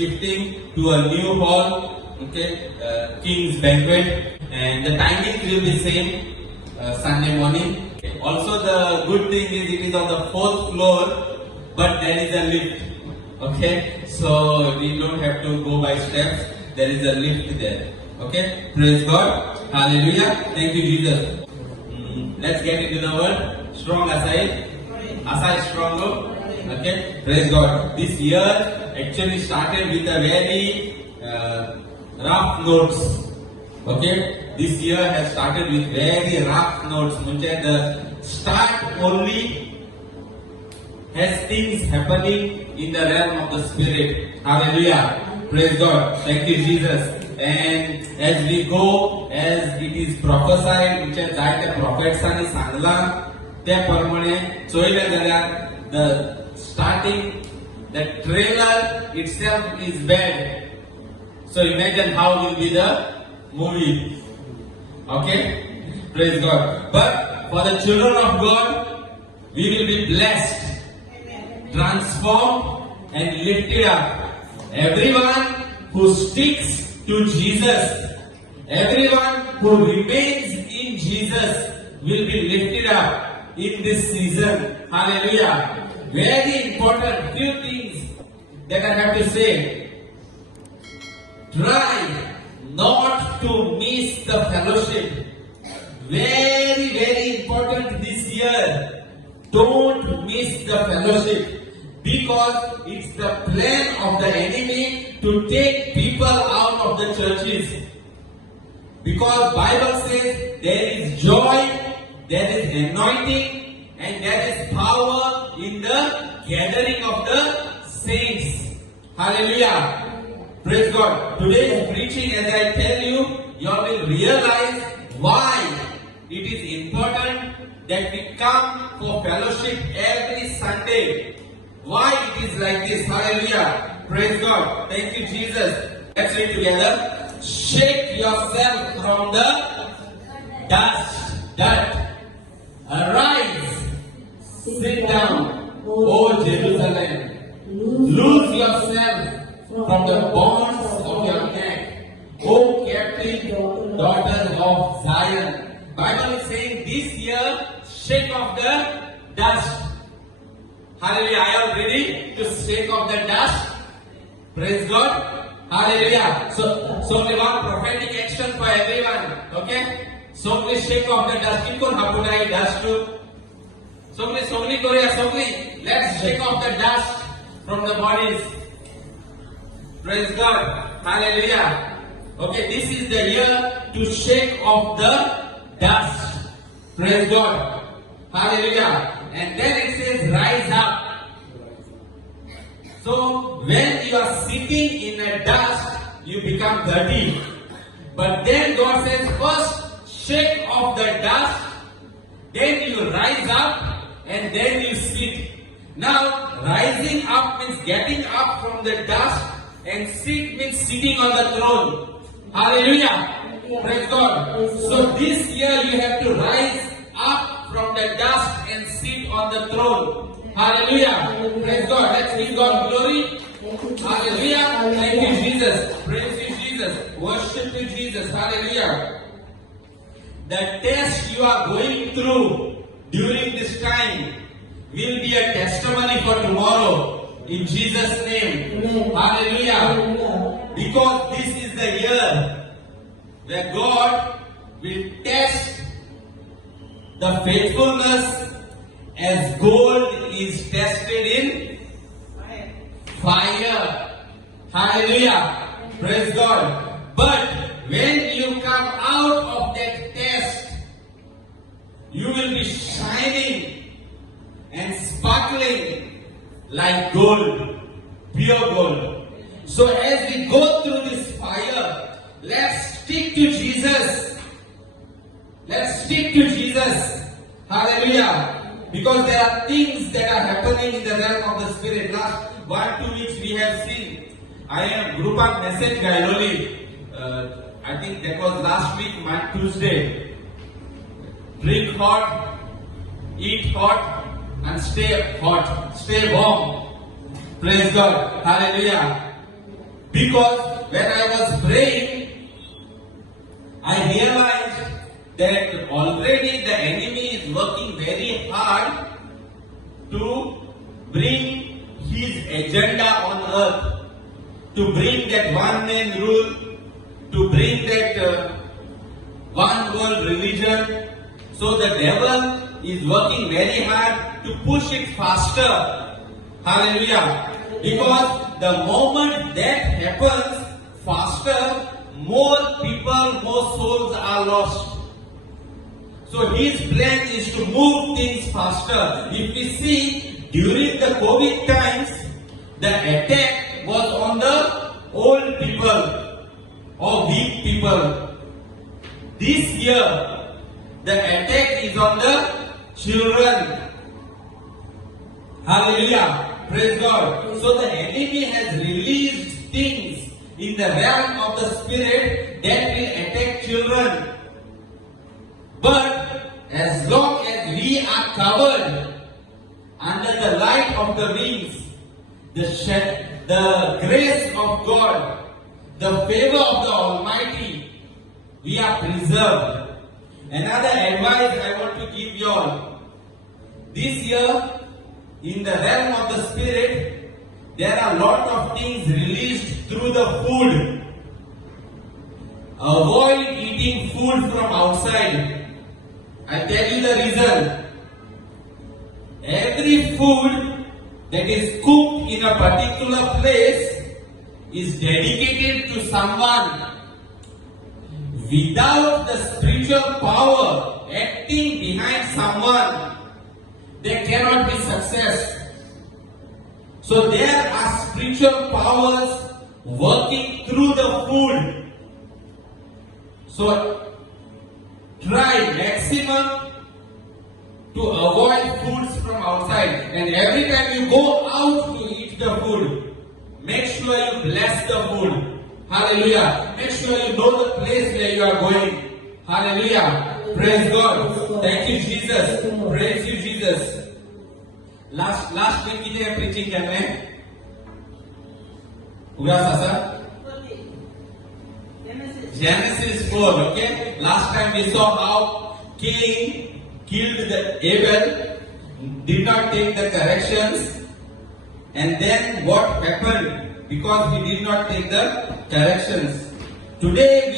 shifting to a new hall, okay, King's Banquet, and the timing will be same, Sunday morning. Also, the good thing is it is on the 4th floor, but there is a lift. Okay, so we don't have to go by steps. There is a lift there. Okay, praise God. Hallelujah. Thank you, Jesus. Let's get into the word. Strong aside. Aside strong. Okay, praise God. This year actually started with a very rough notes. Okay, this year has started with very rough notes. The start only has things happening in the realm of the spirit. Hallelujah. Praise God. Thank you, Jesus. And as we go, as it is prophesied, which has the prophets and sangla, त्या प्रमाणे चोयले जाल्यार the starting, the trailer itself is bad. So imagine how will be the movie. Okay? Praise God. But for the children of God, we will be blessed, transformed and lifted up. Everyone who sticks to Jesus, everyone who remains in Jesus will be lifted up in this season. Hallelujah. Very important few things that I have to say. Try not to miss the fellowship. Very, very important this year. Don't miss the fellowship. Because it's the plan of the enemy to take people out of the churches. Because Bible says there is joy, there is anointing, and there is power in the gathering of the saints. Hallelujah. Praise God. Today's preaching, as I tell you, you will realize why it is important that we come for fellowship every Sunday. Why it is like this. Hallelujah. Praise God. Thank you, Jesus. Let's read together. Shake yourself from the dirt. Arise. Sit down, O Jerusalem. Loose yourself from the bonds of your neck, O captive daughters of Zion. Bible is saying this year, shake off the dust. Hallelujah. Are you ready to shake off the dust? Praise God. Hallelujah. So only one prophetic action for everyone. Okay? So please shake off the dust. Keep on hapunai dust too. So let's shake off the dust from the bodies. Praise God. Hallelujah. Okay, this is the year to shake off the dust. Praise God. Hallelujah. And then it says rise up. So when you are sitting in a dust, you become dirty. But then God says first shake off the dust, then you rise up, and then you sit. Now rising up means getting up from the dust, and sit means sitting on the throne. Hallelujah. Praise God. So this year you have to rise up from the dust and sit on the throne. Hallelujah. Praise God. Let's give God glory. Hallelujah. Thank you, Jesus. Praise you, Jesus. Worship you, Jesus. Hallelujah. The test you are going through during this time will be a testimony for tomorrow. In Jesus' name. Hallelujah. Because this is the year where God will test the faithfulness as gold is tested in fire. Hallelujah. Praise God. But when you come out of that test, you will be shining and sparkling like gold, pure gold. So as we go through this fire, let's stick to Jesus. Let's stick to Jesus. Hallelujah. Because there are things that are happening in the realm of the Spirit. Last 1-2 weeks we have seen. I am Grupak message guy, Loli. I think that was last week, Tuesday. Drink hot, eat hot, and stay hot. Stay warm. Praise God. Hallelujah. Because when I was praying, I realized that already the enemy is working very hard to bring his agenda on earth, to bring that one man rule, to bring that one world religion. So the devil is working very hard to push it faster. Hallelujah. Because the moment that happens faster, more people, more souls are lost. So his plan is to move things faster. If we see during the COVID times, the attack was on the old people or weak people. This year, the attack is on the children. Hallelujah. Praise God. So the enemy has released things in the realm of the spirit that will attack children. But as long as we are covered under the light of the wings, the grace of God, the favor of the Almighty, we are preserved. Another advice I want to give you all. This year, in the realm of the spirit, there are a lot of things released through the food. Avoid eating food from outside. I'll tell you the reason. Every food that is cooked in a particular place is dedicated to someone. Without the spiritual power acting behind someone, there cannot be success. So there are spiritual powers working through the food. So try maximum to avoid foods from outside. And every time you go out to eat the food, make sure you bless the food. Hallelujah. Make sure you know the place where you are going. Hallelujah. Praise God. Thank you, Jesus. Praise you, Jesus. Last week we were preaching करने. हुआ सासा? Genesis 4. Okay. Last time we saw how Cain killed the Abel, did not take the corrections, and then what happened because he did not take the corrections. Today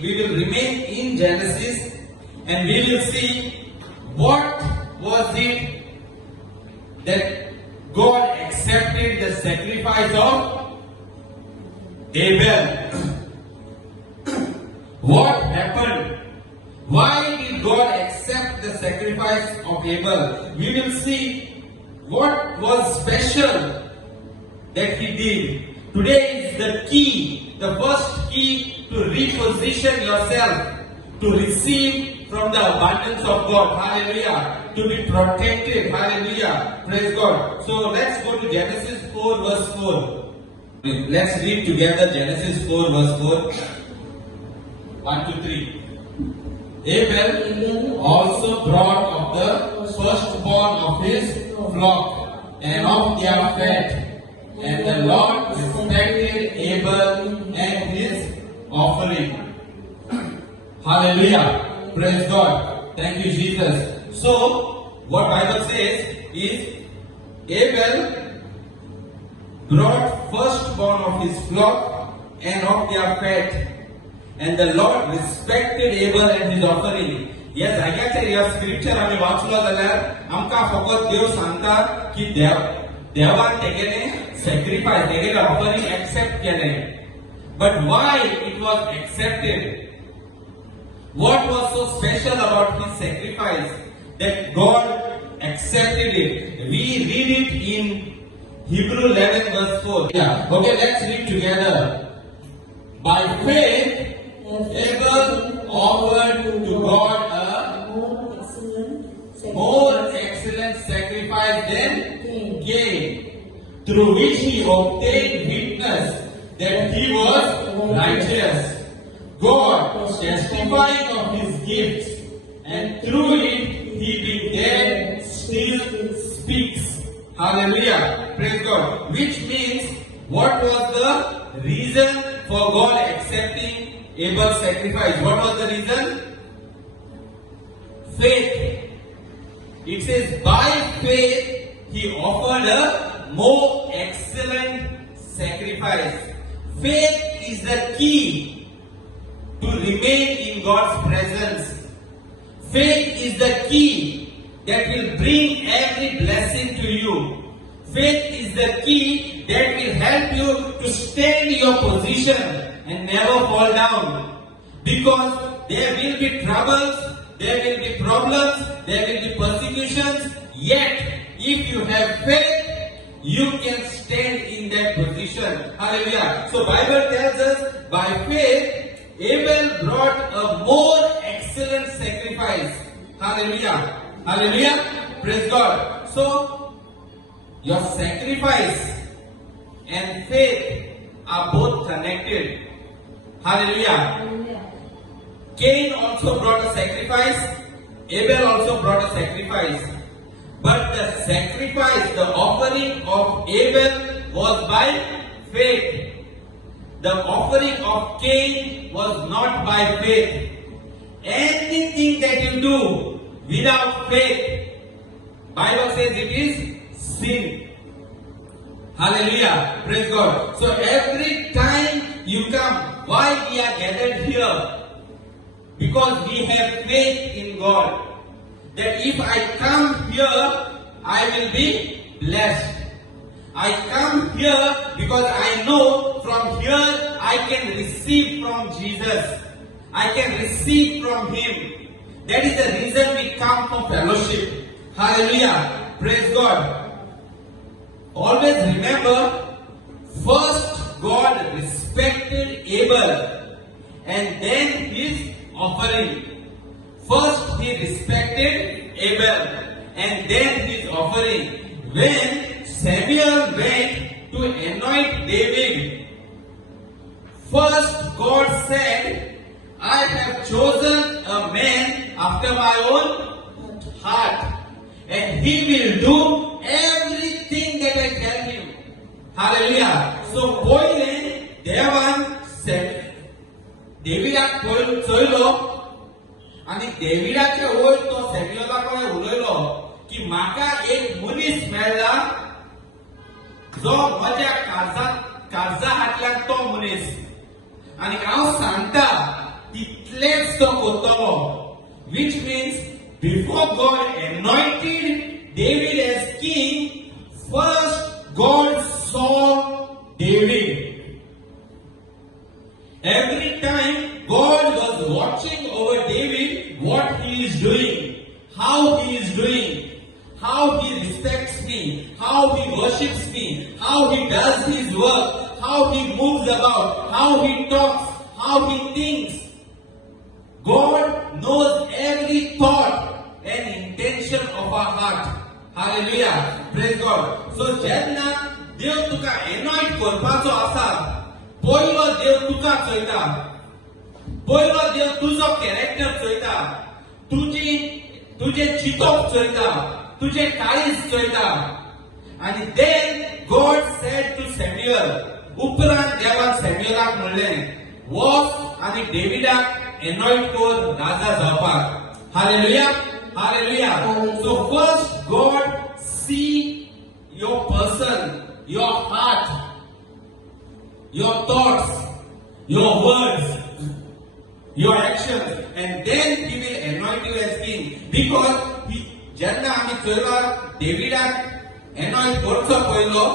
we will remain in Genesis, and we will see what was it that God accepted the sacrifice of Abel. What happened? Why did God accept the sacrifice of Abel? We will see what was special that he did. Today is the key, the first key to reposition yourself, to receive from the abundance of God. Hallelujah. To be protected. Hallelujah. Praise God. So let's go to Genesis 4 verse 4. Let's read together Genesis 4 verse 4. 1 to 3. Abel also brought of the firstborn of his flock and of their fat. And the Lord respected Abel and his offering. Hallelujah. Praise God. Thank you, Jesus. So, what Bible says is, Abel brought firstborn of his flock and of their fat. And the Lord respected Abel and his offering. Yes, I can say your scripture आम्ही वाचलो जाल्यार आमकां फकत देव सांगता की देवान तेगेले sacrifice, तेगेले offering accept केले. But why it was accepted? What was so special about his sacrifice that God accepted it? We read it in Hebrew 11 verse 4. Yeah. Okay, let's read together. By faith, Abel offered to God a more excellent sacrifice than Cain, through which he obtained witness that he was righteous. God testifying of his gifts, and through it he being dead still speaks. Hallelujah. Praise God. Which means, what was the sacrifice. What was the reason? Faith. It says, by faith he offered a more excellent sacrifice. Faith is the key to remain in God's presence. Faith is the key that will bring every blessing to you. Faith is the key that will help you to stand your position and never fall down. Because there will be troubles, there will be problems, there will be persecutions, yet if you have faith, you can stand in that position. Hallelujah. So Bible tells us, by faith, Abel brought a more excellent sacrifice. Hallelujah. Hallelujah. Praise God. So, your sacrifice and faith are both connected. Hallelujah. Cain also brought a sacrifice. Abel also brought a sacrifice. But the sacrifice, the offering of Abel was by faith. The offering of Cain was not by faith. Anything that you do without faith, Bible says it is sin. Hallelujah. Praise God. So every time you come, why we are gathered here? Because we have faith in God. That if I come here, I will be blessed. I come here because I know from here I can receive from Jesus. I can receive from Him. That is the reason we come for fellowship. Hallelujah. Praise God. Always remember, first God respected Abel and then his offering. First he respected Abel and then his offering. When Samuel went to anoint David, first God said, I have chosen a man after my own heart, and he will do everything that I tell him. Hallelujah. So, poile devan said, Davidak choilo, आणि डेव्हिडाचे वयर तो सॅम्युएला कडेन उलयलो की म्हाका एक मनीस मेळ्ळा जो म्हज्या काळजा हातल्यान तो मनीस आणि हांव सांगता तितलेच तो करतलो. Which means before God anointed David as king, first God saw David. Every time God was watching over David, what he is doing, how he is doing, how he respects me, how he worships me, how he does his work, how he moves about, how he talks, how he thinks. God knows every thought and intention of our heart. Hallelujah. Praise God. So, जेन्ना देव तुका anoint करपाचो आसा, पयलो देव तुका चोयता. पयलो देव तुजो character Choyta. तुजे चिंतप चोयता. तुजे काळीज चोयता. आणि then God said to Samuel, उपरांत देवान सॅम्युएलाक म्हणलें, वच आनी डेव्हिडाक anoint कर राजा जावपाक. Hallelujah. Hallelujah. So first God see your person, your heart, your thoughts, your words, your actions, and then He will anoint you as king. Because जेन्ना आमी चोयला डेव्हिडाक anoint करचो पयलो,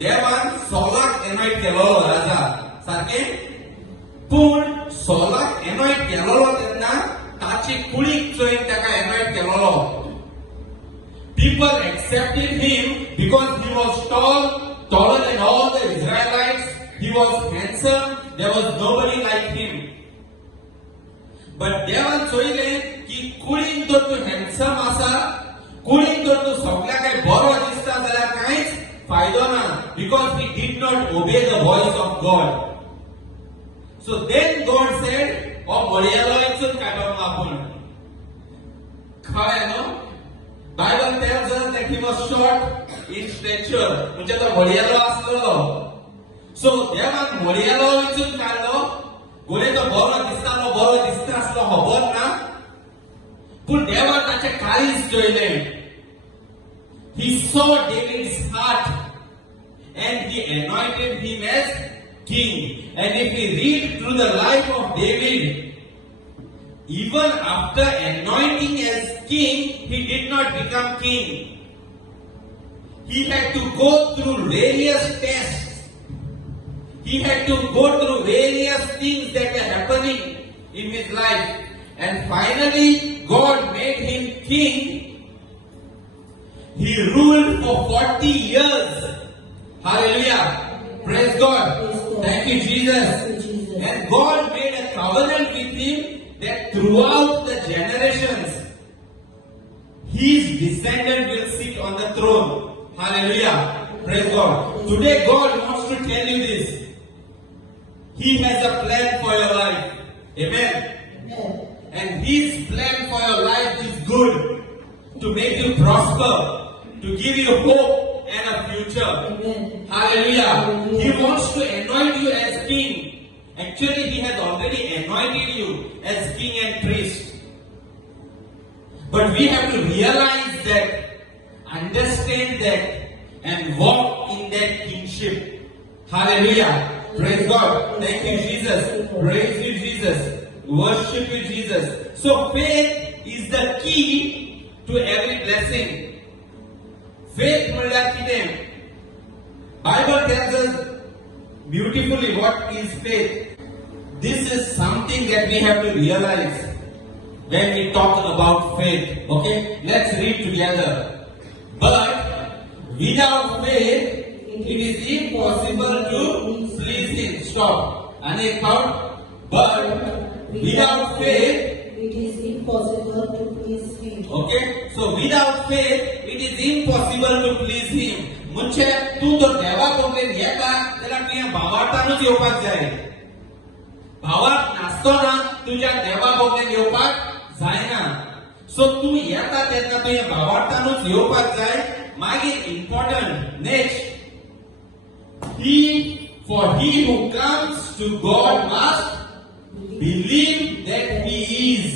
देवान सॉलाक anoint केलो राजा. सारकें? पूण सॉलाक anoint केलो तेन्ना ताची कुळीक चोयन ताका anoint Kelo. People accepted him because he was tall, taller than all the Israelites. He was handsome. There was nobody like him. But देवान चोयलें की कुळीन जर तूं handsome आसा, कुळीन जर तूं सगळ्याक बरो दिसता जाल्यार कांयच फायदो ना. Because he did not obey the voice of God. So then God said, "Oh, मळयेलो इचून काडप आपूण." कळ्ळें न्हू? Bible tells us that he was short in stature. म्हणजे तो मळयेलो आसलो. So देवान मळयेलो इचून काडलो कोणी तो बरो दिसता खबर ना पूण देवान ताचे काळीज जोयलें. He saw David's heart and he anointed him as king. And if we read through the life of David, even after anointing as king, he did not become king. He had to go through various tests. He had to go through various things that were happening in his life. And finally, God made him king. He ruled for 40 years. Hallelujah. Praise God. Thank you, Jesus. And God made a covenant with him that throughout the generations, his descendant will sit on the throne. Hallelujah. Praise God. Today God wants to tell you this. He has a plan for your life. Amen. And his plan for your life is good. To make you prosper. To give you hope and a future. Amen. Hallelujah. Hallelujah. He wants to anoint you as king. Actually, he has already anointed you as king and priest. But we have to realize that, understand that, and walk in that kingship. Hallelujah. Praise God. Thank you, Jesus. Praise you, Jesus. Worship you, Jesus. So faith is the key to every blessing. Faith म्हणल्यार कितें? Bible tells us beautifully what is faith. This is something that we have to realize when we talk about faith. Okay? Let's read together. But without faith, it is impossible to please Him. Stop. Anek count. But without faith, it is impossible to please Him. Okay? So without faith, it is impossible to please Him. म्हणजे तू तो देवा बोगलेन येता जाल्यार तुवें भावार्थानूच येवपाक जाय. भावार्थ नासतना तुज्या देवा बोगलेन येवपाक जायना. सो तूं येता तेन्ना तुवें भावार्थानूच येवपाक जाय. मागीर important next, he who comes to God must believe that He is.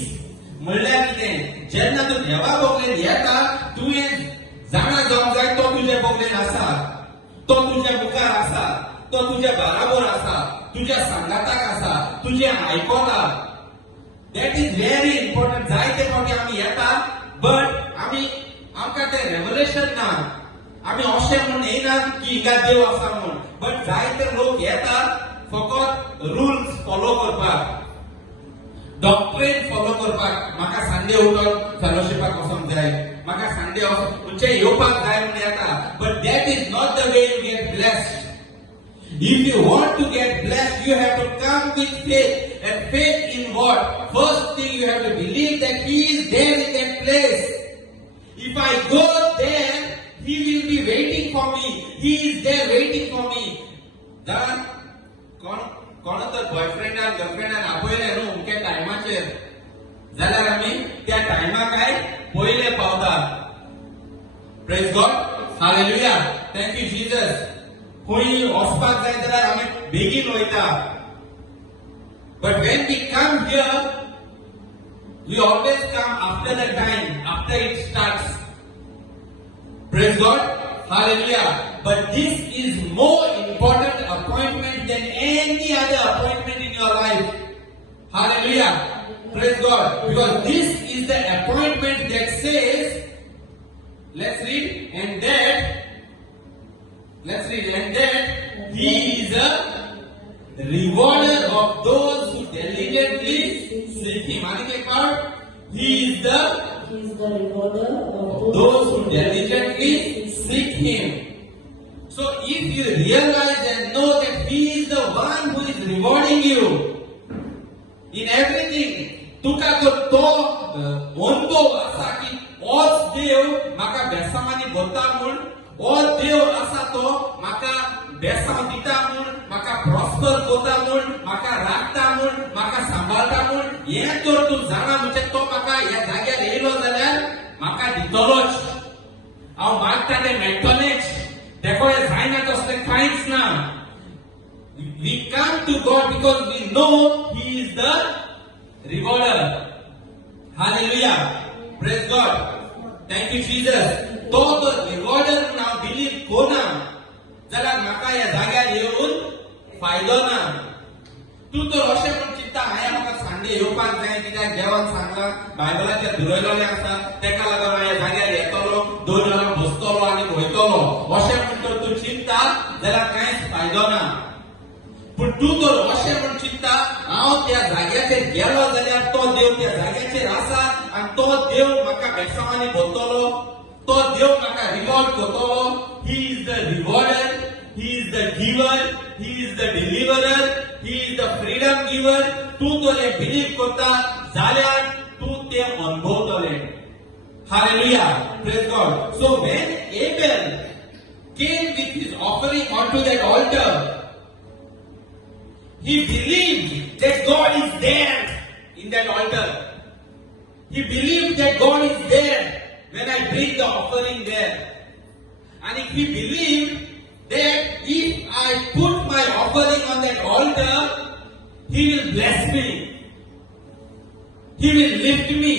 म्हणल्यार कितें? जेन्ना तूं देवा बोगलेन येता तुवें जाणा जावंक जाय तो तुज्या बोगलेन आसा, तो तुज्या मुखार आसा, तो तुज्या बराबर आसा, तुज्या सांगाताक आसा, तुजें आयकोता. That is very important. जायते फावटी आमी येता बट आमकां तें रेव्हलेशन ना. आमी अशें म्हूण येयनात की हिंगा देव आसा म्हूण. बट जायते लोक येतात फकत रुल्स फॉलो करपाक, डॉक्ट्रिन फॉलो करपाक. म्हाका संडे उठोन फेलोशिपाक वचोंक जाय, म्हाका संडे म्हणजे येवपाक जाय म्हूण येता. But that is not the way you get blessed. If you want to get blessed, you have to come with faith. And faith in what? First thing, you have to believe that He is there in that place. If I go there, He will be waiting for me. He is there waiting for me. Then, कोण तर boyfriend आणि girlfriend आपयले न्हू अमके टायमाचेर जाल्यार आमी त्या टायमाक पयले पावता. Praise God. Hallelujah. Thank you Jesus. खंय वचपाक जाय जाल्यार आमी बेगीन वयता. But when we come here, we always come after the time, after it starts. Praise God. Hallelujah. But this is more important appointment than any other appointment in your life. Hallelujah. Praise God. Because this is the appointment that says, let's read, and that He is a rewarder of those who diligently seek Him. He is the rewarder of those who diligently seek Him. So if you realize and know that He is the one who is rewarding you in everything, तुका तो अनुभव आसा की होच देव म्हाका बेसामांनी भरता म्हूण, हो देव आसा तो म्हाका बेसांव दिता म्हूण, म्हाका प्रॉस्पर करता म्हूण, म्हाका राखता म्हूण, म्हाका सांबाळटा म्हूण. हें तर तूं जाणा म्हणजे तो म्हाका ह्या जाग्यार येयलो जाल्यार म्हाका दितलोच. हांव मागता तें मेळटलेंच. देखो हें जायना तसलें कांयच ना. We come to God because we know He is the rewarder. Hallelujah. Praise God. Thank you, Jesus. तो रिवॉर्डर नाव बिलीव कोना जाल्यार म्हाका ह्या जाग्यार येऊन फायदो ना. तू तर अशें म्हण चिंता हांवें म्हाका सांडे येवपाक जाय कित्याक देवान सांगला बायबलाचेर बरयलेलें आसा तेका लागून हांव ह्या जाग्यार येतलो 2 वरां बसतलो आनी वयतलो अशें म्हण तर तूं चिंता जाल्यार कांयच फायदो ना. पूण तूं तर अशें म्हण चिंता हांव त्या जाग्याचेर गेलो जाल्यार तो देव त्या जाग्याचेर आसा आनी तो देव म्हाका बेसांवांनी भरतलो. तो देव म्हाका रिवॉर्ड करतलो. He is the rewarder. He is the giver. He is the deliverer. He is the freedom giver. तू तोले बिलीव करता जाल्यार तू ते अनुभवतले. Hallelujah. Praise God. So when Abel came with his offering onto that altar, he believed that God is there in that altar. He believed that God is there when I bring the offering there. And if he believed that if I put my offering on that altar, he will bless me. He will lift me.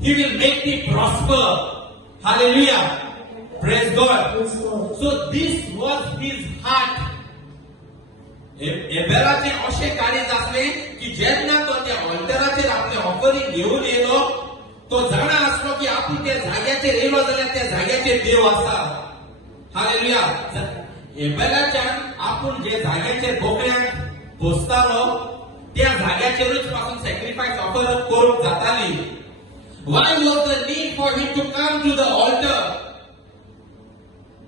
He will make me prosper. Hallelujah. Praise God. Praise God. So this was his heart. एबेलाचे अशे काळीज आसले की जेन्ना तो त्या ऑल्टराचेर आपले offering घेऊन yellow तो जाणा आसलो की आपूण त्या जाग्याचेर येयलो जाल्यार त्या जाग्याचेर देव आसा. हालेलुया. एबेलाच्यान आपूण जे जाग्याचेर बोकड्यांक पोसतालो त्या जाग्याचेरूच पासून सॅक्रिफायस ऑफर करूंक जाताली. Why was the need for him to come to the altar?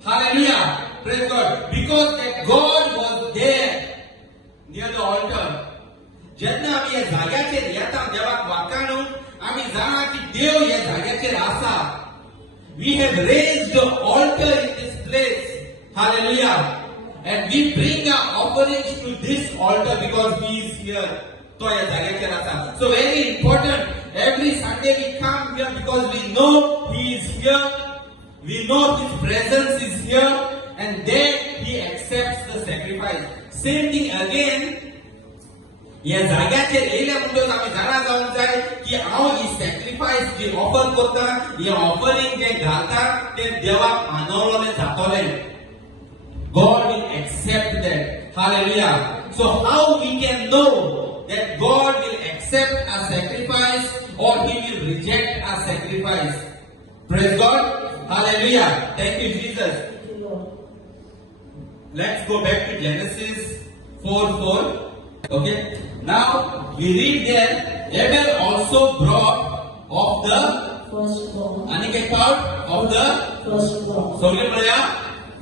Hallelujah. Praise God. Because that God was there near the altar. जेन्ना आमी ह्या जाग्याचेर येता देवाक वाखाणूंक आमी जाणा की देव ह्या जाग्याचेर आसा. We have raised the altar in this place. Hallelujah. And we bring our offerings to this altar because He is here. तो ह्या जाग्याचेर आसा. So very important. Every Sunday we come here because we know He is here. We know His presence is here. And then He accepts the sacrifice. Same thing again. ह्या जाग्याचेर येयल्या म्हणटच आमी जाणा जावंक जाय की हांव ही सॅक्रिफायस जी ऑफर करता हे ऑफरिंग जे घालता ते देवाक मानवलें जातलें. God will accept that. Hallelujah. So how we can know that God will accept our sacrifice or He will reject our sacrifice? Praise God. Hallelujah. Thank you, Jesus. Thank you, Lord. Let's go back to Genesis 4:4. Okay. Now we read there, Abel also brought of the Firstborn. Anik part of the Firstborn. Sorry, Maya.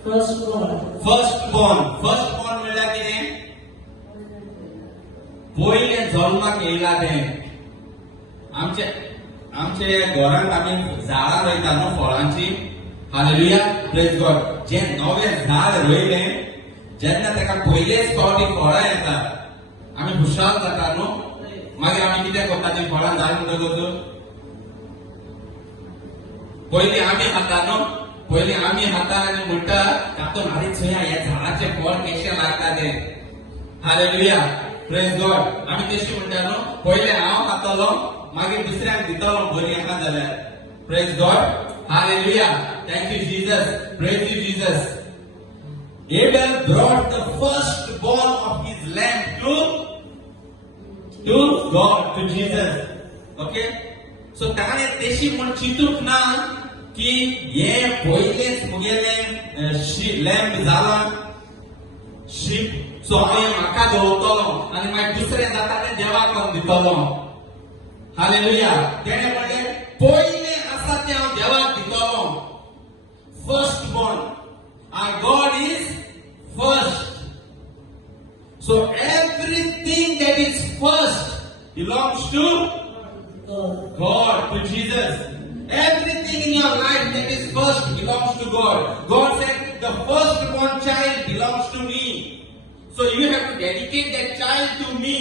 Firstborn. Firstborn. Firstborn म्हळ्यार कितें? पयले जल्माक येयला तें. आमचे घरांत आमी झाडां रोयता न्हू फळांची. हालेलुया. Praise God. जे नवें झाड रोयलें जेन्ना तेका पयलेच फावटी फळां येता आमी खुशाल जाता न्हू. मागीर आमी कितें करता ती फळां जाय म्हणटकच पयलीं आमी खाता न्हू. पयलीं आमी खाता आनी म्हणटा तातूंत हाडीत चोया ह्या झाडाचें फळ कशें लागता तें. हालेलुया. Praise God. आमी तशी म्हणटा न्हू पयलें हांव खातलो मागीर दुसऱ्यांक दितलो बरी आसा जाल्यार. Praise God. Hallelujah. Thank you Jesus. Praise you Jesus. Abel brought the firstborn of his lamb to God, to Jesus. Okay? So ताणे तेशी म्हण चिंतूंक ना की हे पयलेच मुगेले लॅम्प जाला शीप सो हांव म्हाका दवरतलो आनी मागीर दुसरें जाता तें देवाक हांव दितलो. हालेलुया. तेणे म्हणलें पयलें आसा तें हांव देवाक दितलो. Firstborn. Our God is first. So everything that is first belongs to God, to Jesus. Everything in your life that is first belongs to God. God said, the firstborn child belongs to me. So you have to dedicate that child to me.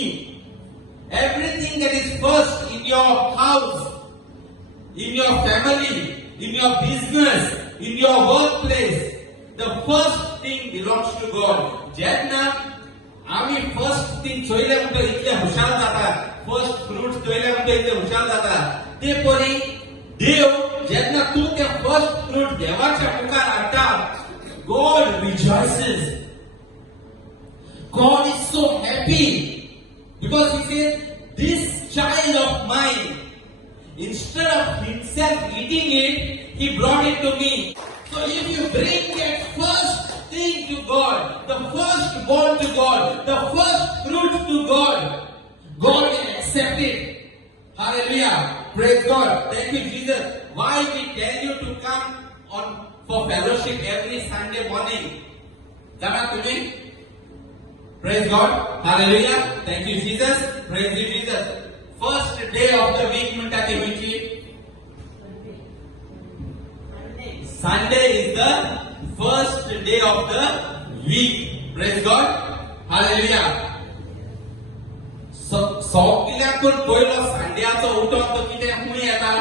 Everything that is first in your house, in your family, in your business, in your workplace, the first thing belongs to God. जेन्ना आम्ही first thing चोयले म्हणतो इतले हुशार जाता, first fruit चोयले म्हणतो इतले हुशार जाता. ते परी देव जेन्ना तू ते फर्स्ट फ्रूट देवाच्या मुखार हाडटा, God rejoices. God is so happy because he says, this child of mine, instead of himself eating it, he brought it to me. So if you bring that first thing to God, the first born to God, the first fruit to God, God will accept it. Hallelujah. Praise God. Thank you, Jesus. Why we tell you to come on for fellowship every Sunday morning? Jana tumi? Praise God. Hallelujah. Thank you, Jesus. Praise you, Jesus. First day of the week म्हणटा ते which? Sunday is the first day of the week. Praise God. Hallelujah. सगळ्याकून पयलो संडेचो उठोन तो कितें खूंय येता?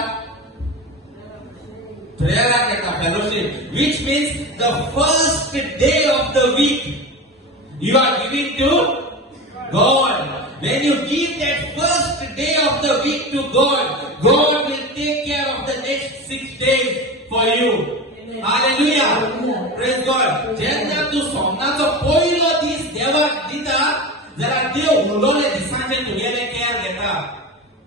प्रेयराक येता, fellowship, which means the first day of the week you are giving to God. When you give that first day of the week to God, God will take care of the next 6 days for you. Amen. Hallelujah. Hallelujah. Praise God. जेन्ना तू सोमनाचो पयलो दीस देवाक दिता, जाल्यार देव उलोले दिसांचे तुगेले care घेता.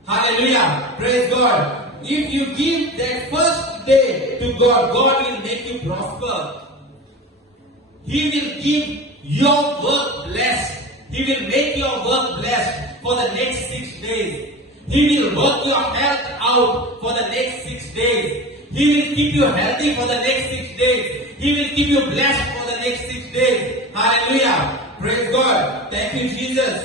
Hallelujah. Praise God. If you give that first day to God, God will make you prosper. He will give your work blessed. He will make your work blessed for the next 6 days. He will work your health out for the next 6 days. He will keep you healthy for the next 6 days. He will keep you blessed for the next 6 days. Hallelujah. Praise God. Thank you, Jesus.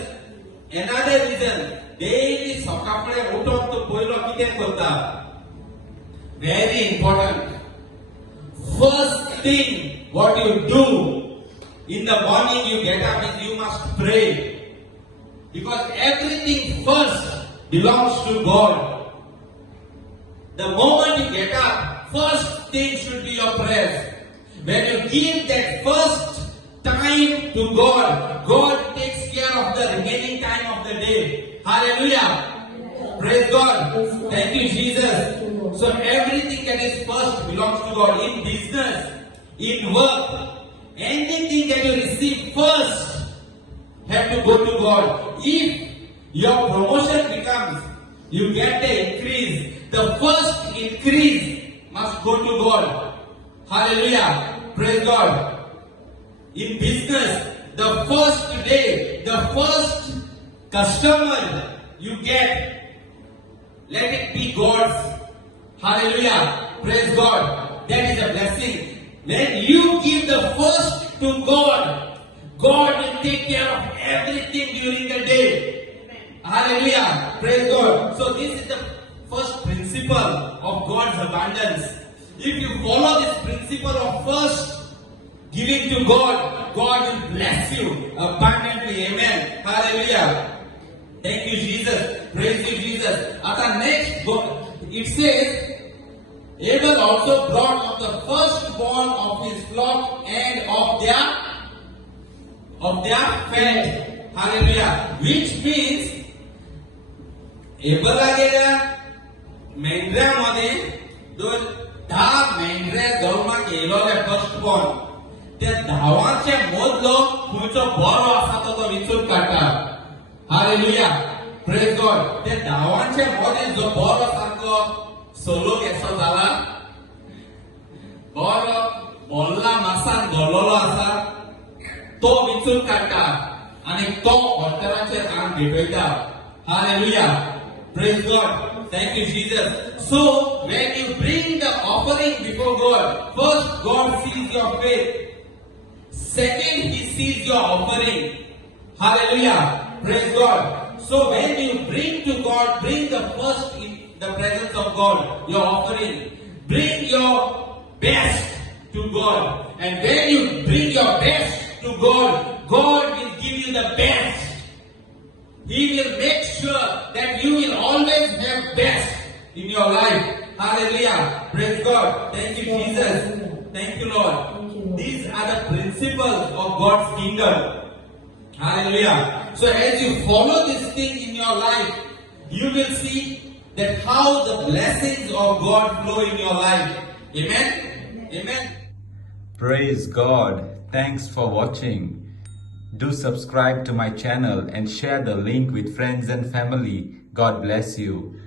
Another reason, daily सकाळफुडें उठोन तूं पयलो कितें करता? Very important. First thing what you do in the morning you get up is you must pray. Because everything first belongs to God. The moment you get up, first thing should be your prayers. When you give that first time to God, God takes care of the remaining time of the day. Hallelujah. Praise God. Thank you, Jesus. So everything that is first belongs to God. In business, in work, anything that you receive first have to go to God. If your promotion becomes, you get the increase, the first increase must go to God. Hallelujah. Praise God. In business, the first day, the first customer you get, let it be God's. Hallelujah. Praise God. That is a blessing. When you give the first to God, God will take care of everything during the day. Hallelujah. Praise God. So this is the first principle of God's abundance. If you follow this principle of first giving to God, God will bless you abundantly. Amen. Hallelujah. Thank you, Jesus. Praise you, Jesus. At the next book, it says, Abel also brought of the firstborn of his flock and of their fat. Hallelujah. Which means, Abel गेल्या मेंढऱ्यामध्ये 10 मेंढऱ्या जळमाक येयलोले फर्स्टबॉर्न. त्या 10चे मोदलो खंयचो बरो आसा तो विचून काडटा. Hallelujah. Praise God. त्या 10चे मदीं जो बरो सारको सोलो केसो जाला, बरो बोल्ला मासान दवरलेलो आसा, तो विचून काडटा आनी तो ऑल्टराचेर हाडून भेटयता. Hallelujah. Praise God. Thank you, Jesus. So, when you bring the offering before God, first God sees your faith. Second, He sees your offering. Hallelujah. Praise God. So, when you bring to God, bring the first in the presence of God, your offering. Bring your best to God. And when you bring your best to God, God will give you the best. He will make sure that you will always have best in your life. Hallelujah. Praise God. Thank you, Jesus. Thank you, Lord. These are the principles of God's kingdom. Hallelujah. So as you follow this thing in your life, you will see that how the blessings of God flow in your life. Amen. Amen. Praise God. Thanks for watching. Do subscribe to my channel and share the link with friends and family. God bless you.